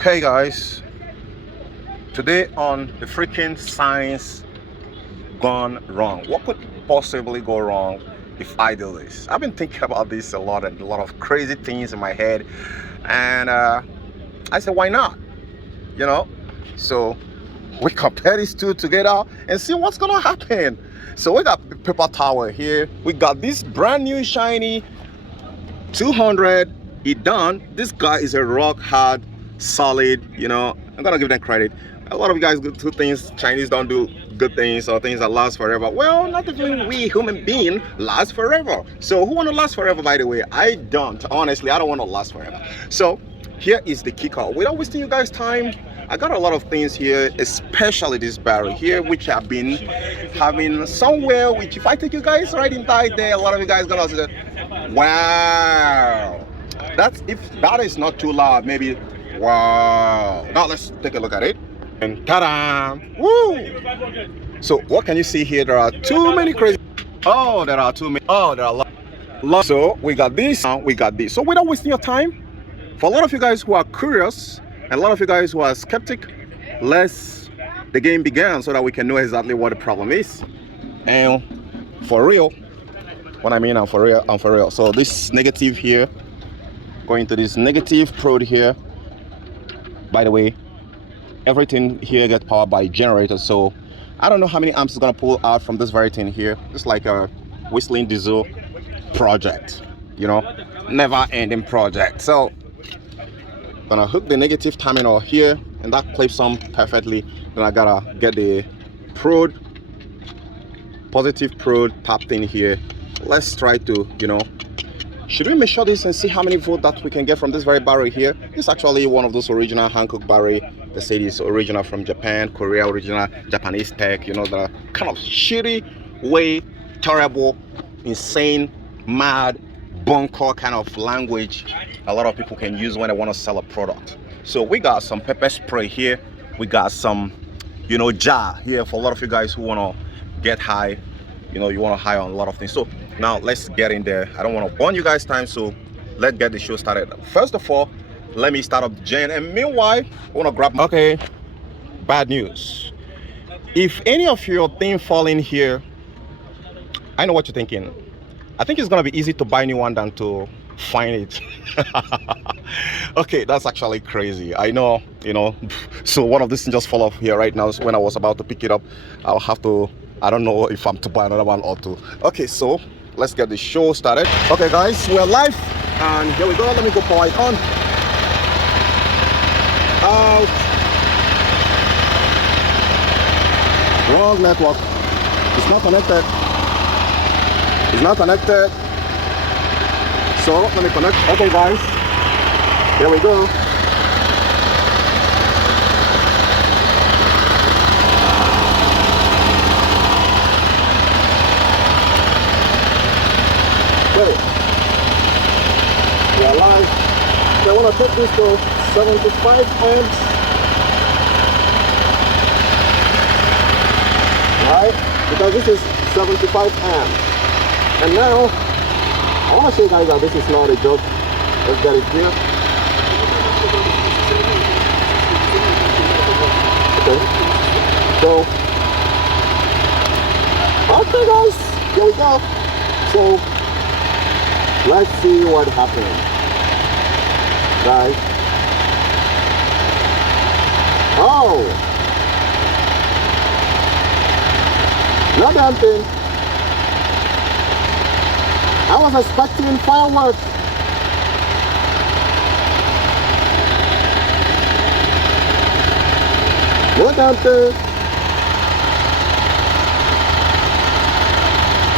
Hey guys, today on the freaking science gone wrong. What could possibly go wrong if I do this? I've been thinking about this a lot and a lot of crazy things in my head, and I said, why not? You know? So we compare these two together and see what's gonna happen. So we got paper tower here. We got this brand new shiny 200. It done. This guy is a rock hard solid. I'm gonna give them credit. A lot of you guys do things Chinese don't do, good things or things that last forever. Well, not even we human being last forever. So who want to last forever? By the way, I don't. Honestly, I don't want to last forever. So here is the kicker. Without wasting you guys time, I got a lot of things here, especially this barrel here, which I've been having somewhere, which if I take you guys right inside there, a lot of you guys gonna say, wow. That's, if that is not too loud, maybe wow. Now let's take a look at it. And ta-da! Woo! So what can you see here? There are too many crazy. Oh, there are too many. Oh, there are a lot. So we got this. We got this. So without wasting your time, for a lot of you guys who are curious and a lot of you guys who are skeptic, let's the game begin so that we can know exactly what the problem is. And for real, what I mean, I'm for real. So this negative here, going to this negative prod here. By the way, everything here gets powered by generator, so I don't know how many amps is gonna pull out from this very thing here. It's like a whistling diesel project, never ending project. So gonna hook the negative terminal here, and that clips on perfectly. Then I gotta get the prod, positive prod tapped in here. Let's try to, should we measure this and see how many volt that we can get from this very barrel here? This is actually one of those original Hankook barrel. They say it's original from Japan, Korea, original Japanese tech, the kind of shitty way, terrible, insane, mad, bunker kind of language a lot of people can use when they want to sell a product. So we got some pepper spray here. We got some, jar here for a lot of you guys who want to get high. You want to high on a lot of things. So now let's get in there. I don't want to burn you guys time, so let's get the show started. First of all, let me start up the gen, and meanwhile I want to grab okay, bad news. If any of your thing fall in here, I know what you're thinking. I think it's gonna be easy to buy a new one than to find it. Okay, that's actually crazy. I know, so one of these things just fall off here right now. So when I was about to pick it up, I'll have to, I don't know if I'm to buy another one or two. Okay, so let's get the show started. Okay guys, we're live and here we go. Let me go power it on. Out. Wrong network. It's not connected. It's not connected. So let me connect. Okay guys, here we go. Okay. We are live. So I want to take this to 75 amps. Right? Because this is 75 amps. And now, I want to show you guys that this is not a joke. Let's get it here. Okay. So, okay guys, here we go. So, let's see what happens. Guys. Oh! No damn thing. I was expecting fireworks. No damn thing.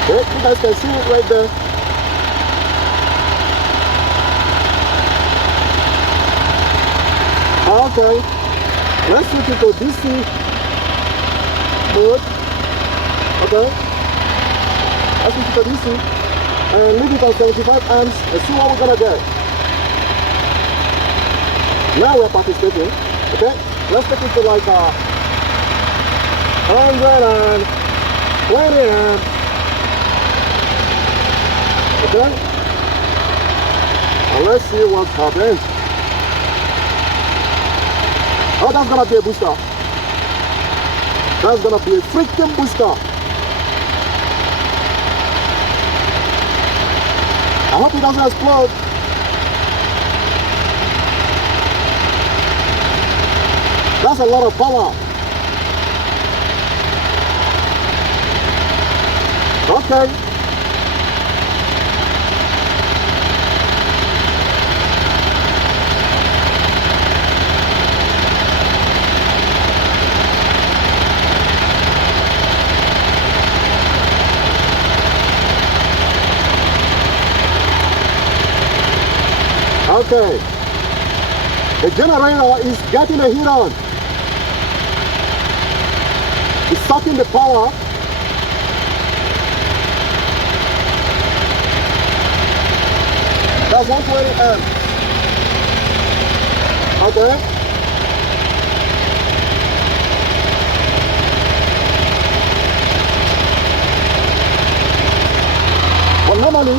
Okay, you guys can see it right there. Okay, let's switch it to DC mode. Okay, let's switch it to DC and leave it on 75 amps and see what we're gonna get. Now we're participating. Okay, let's take it to like 120 amps. Okay, and let's see what happens. Oh, that's gonna be a booster. That's gonna be a freaking booster. I hope it doesn't explode. That's a lot of power. Okay. Okay. The generator is getting the heat on. It's sucking the power. That's 120 amp. Okay. But normally,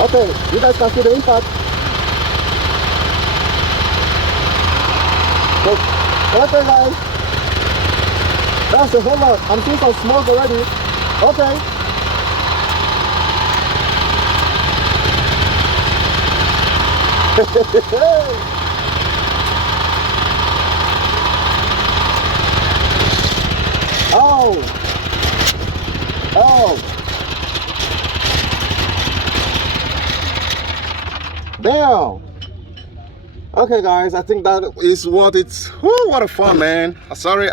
okay, you guys can see the impact. Okay guys, that's a whole lot. I'm seeing some smoke already. Okay. Oh. Damn. Okay guys, I think that is what it's. Whoo, what a fun, man. Sorry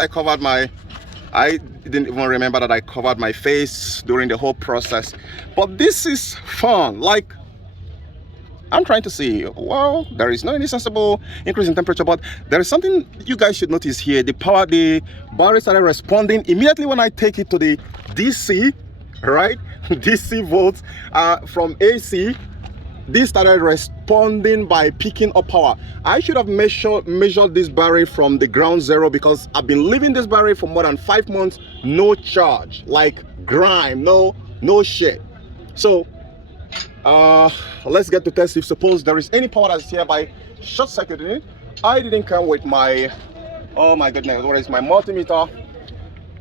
I didn't even remember that I covered my face during the whole process, but this is fun. Like, I'm trying to see, well, there is no any sensible increase in temperature, but there is something you guys should notice here. The battery started responding immediately when I take it to the DC, right? DC volts from AC. This started responding by picking up power. I should have measured this battery from the ground zero, because I've been leaving this battery for more than 5 months, no charge, like grime, no shit. So let's get to test if suppose there is any power that's here by short circuiting it. I didn't come with my, oh my goodness, what is my multimeter?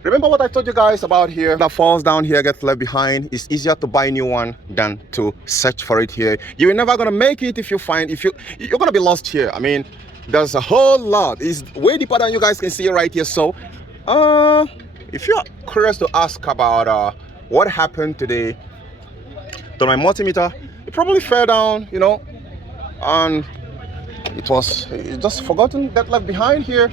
Remember what I told you guys about here? That falls down here, gets left behind. It's easier to buy a new one than to search for it here. You're never gonna make it if you're gonna be lost here. I mean, there's a whole lot. It's way deeper than you guys can see right here. So if you're curious to ask about what happened today to my multimeter, it probably fell down, you know, and it just forgotten, that left behind here.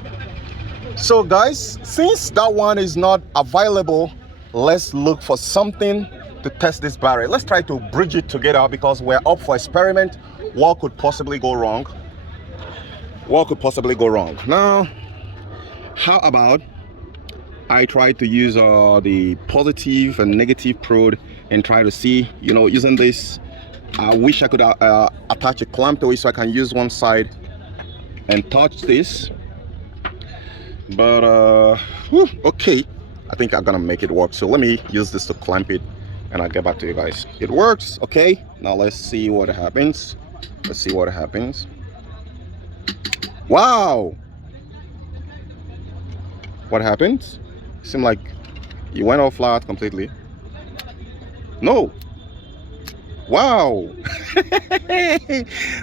So guys, since that one is not available, let's look for something to test this battery. Let's try to bridge it together, because we're up for experiment. What could possibly go wrong? What could possibly go wrong? Now, how about I try to use the positive and negative probe and try to see, you know, using this. I wish I could attach a clamp to it so I can use one side and touch this. But okay, I think I'm gonna make it work. So let me use this to clamp it and I'll get back to you guys. It works. Okay, now let's see what happens. Let's see what happens. Wow, what happened? Seemed like you went off flat completely. No. Wow.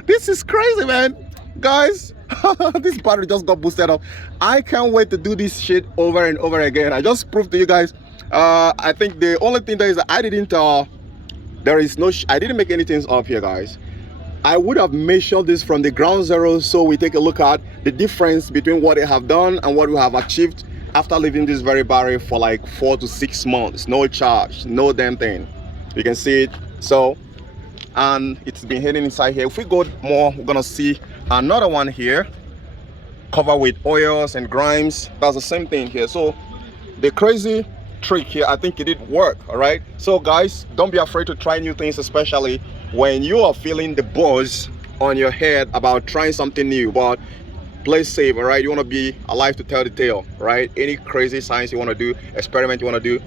This is crazy, man. Guys, this battery just got boosted up. I can't wait to do this shit over and over again. I just proved to you guys. I think the only thing that is that I didn't I didn't make anything up here, guys. I would have measured this from the ground zero, so we take a look at the difference between what they have done and what we have achieved after leaving this very battery for like 4 to 6 months. No charge, no damn thing. You can see it. So, and it's been hidden inside here. If we go more, we're gonna see another one here covered with oils and grimes. That's the same thing here. So the crazy trick here, I think it did work. All right, so guys, don't be afraid to try new things, especially when you are feeling the buzz on your head about trying something new. But play safe, all right? You want to be alive to tell the tale, right? Any crazy science you want to do, experiment you want to do,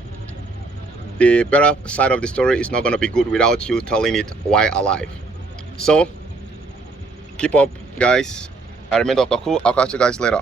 the better side of the story is not going to be good without you telling it while alive. So keep up, guys. I remain Dr. Cool. I'll catch you guys later.